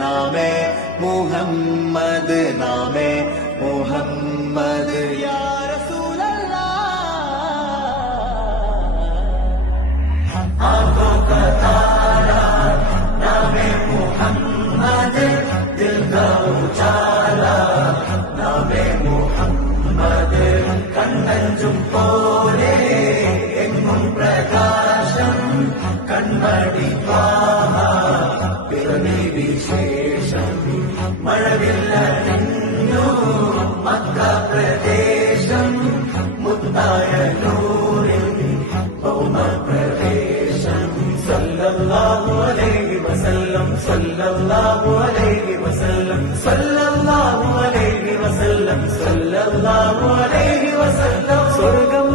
നാമേ മുഹമ്മദ് നാമേ മുഹമ്മദ് യാ आँखों का तारा नामे मुहम्मद दिल का उजाला नामे मुहम्मद കണ്ണഞ്ചും പോലെ എങ്ങും പ്രകാശം കൺമണി ത്വാഹ പിറവി വിശേഷം മഴവില്ലണിഞ്ഞു മക്ക പ്രദേശം മുത്തായ നൂറിൽ സല്ലല്ലാഹു അലൈഹി വസല്ലം സല്ലല്ലാഹു അലൈഹി വസല്ലം സല്ലല്ലാഹു അലൈഹി വസല്ലം സല്ലല്ലാഹു അലൈഹി വസല്ലം സ്വർഗ്ഗം